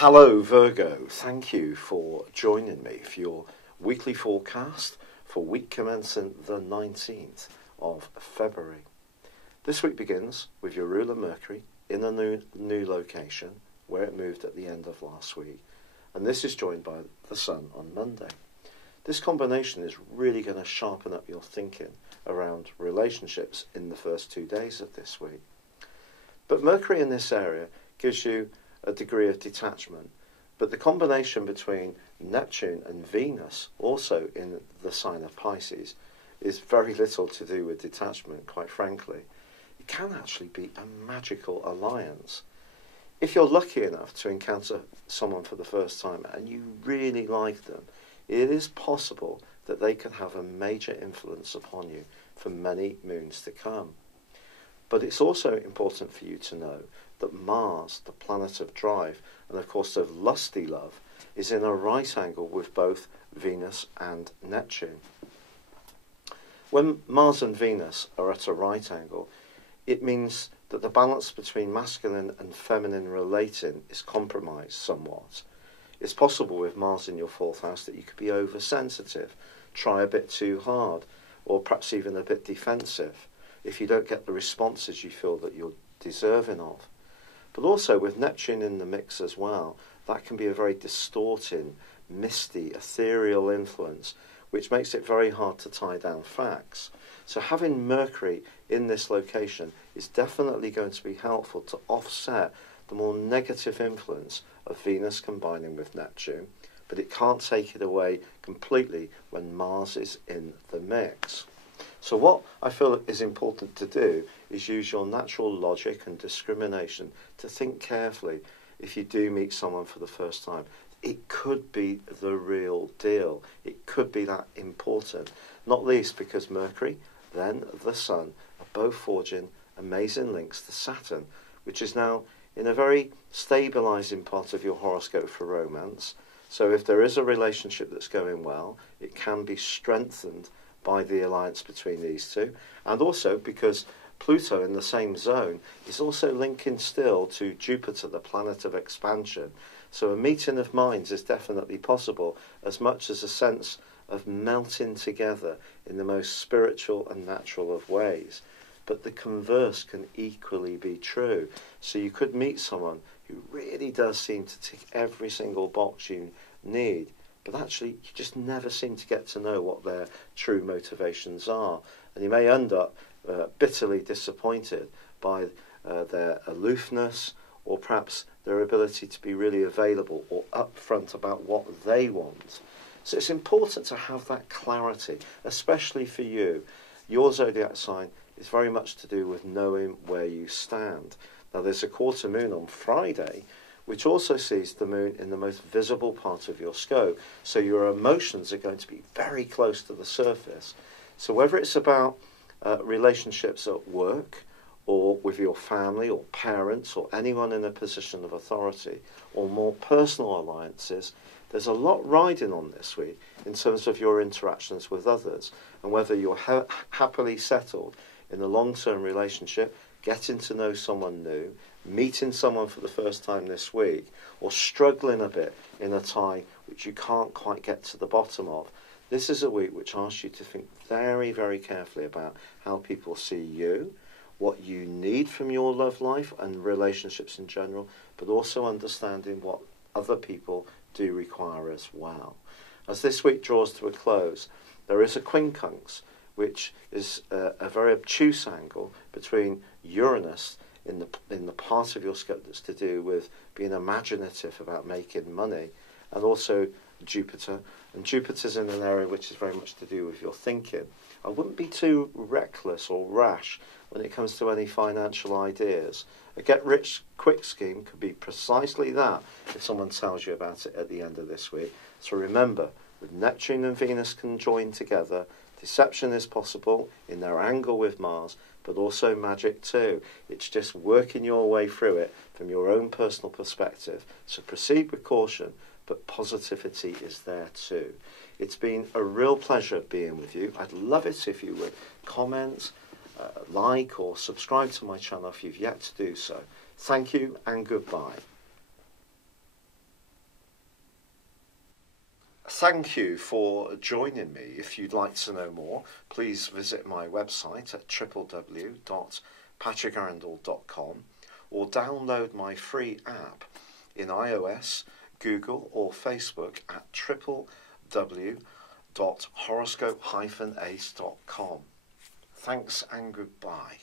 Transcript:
Hello Virgo, thank you for joining me for your weekly forecast for week commencing the 19th of February. This week begins with your ruler Mercury in a new location where it moved at the end of last week, and this is joined by the Sun on Monday. This combination is really going to sharpen up your thinking around relationships in the first 2 days of this week. But Mercury in this area gives you a degree of detachment, but the combination between Neptune and Venus, also in the sign of Pisces, is very little to do with detachment, quite frankly. It can actually be a magical alliance. If you're lucky enough to encounter someone for the first time and you really like them, it is possible that they can have a major influence upon you for many moons to come. But it's also important for you to know that Mars, the planet of drive, and of course of lusty love, is in a right angle with both Venus and Neptune. When Mars and Venus are at a right angle, it means that the balance between masculine and feminine relating is compromised somewhat. It's possible with Mars in your fourth house that you could be oversensitive, try a bit too hard, or perhaps even a bit defensive if you don't get the responses you feel that you're deserving of. But also with Neptune in the mix as well, that can be a very distorting, misty, ethereal influence, which makes it very hard to tie down facts. So having Mercury in this location is definitely going to be helpful to offset the more negative influence of Venus combining with Neptune, but it can't take it away completely when Mars is in the mix. So what I feel is important to do is use your natural logic and discrimination to think carefully if you do meet someone for the first time. It could be the real deal. It could be that important, not least because Mercury, then the Sun, are both forging amazing links to Saturn, which is now in a very stabilising part of your horoscope for romance. So if there is a relationship that's going well, it can be strengthened by the alliance between these two, and also because Pluto in the same zone is also linking still to Jupiter, the planet of expansion. So a meeting of minds is definitely possible, as much as a sense of melting together in the most spiritual and natural of ways. But the converse can equally be true. So you could meet someone who really does seem to tick every single box you need, but actually you just never seem to get to know what their true motivations are. And you may end up bitterly disappointed by their aloofness, or perhaps their ability to be really available or upfront about what they want. So it's important to have that clarity, especially for you. Your zodiac sign is very much to do with knowing where you stand. Now there's a quarter moon on Friday, which also sees the moon in the most visible part of your scope. So your emotions are going to be very close to the surface. So whether it's about relationships at work, or with your family or parents or anyone in a position of authority, or more personal alliances, there's a lot riding on this week in terms of your interactions with others, and whether you're happily settled in a long-term relationship, getting to know someone new, meeting someone for the first time this week, or struggling a bit in a tie which you can't quite get to the bottom of. This is a week which asks you to think very, very carefully about how people see you, what you need from your love life and relationships in general, but also understanding what other people do require as well. As this week draws to a close, there is a quincunx, which is a very obtuse angle between Uranus in the part of your scope that's to do with being imaginative about making money, and also Jupiter. And Jupiter's in an area which is very much to do with your thinking. I wouldn't be too reckless or rash when it comes to any financial ideas. A get-rich-quick scheme could be precisely that if someone tells you about it at the end of this week. So remember, with Neptune and Venus can join together, deception is possible in their angle with Mars, but also magic too. It's just working your way through it from your own personal perspective. So proceed with caution, but positivity is there too. It's been a real pleasure being with you. I'd love it if you would comment, like or subscribe to my channel if you've yet to do so. Thank you and goodbye. Thank you for joining me. If you'd like to know more, please visit my website at www.patrickarundell.com or download my free app in iOS, Google or Facebook at www.horoscope-ace.com. Thanks and goodbye.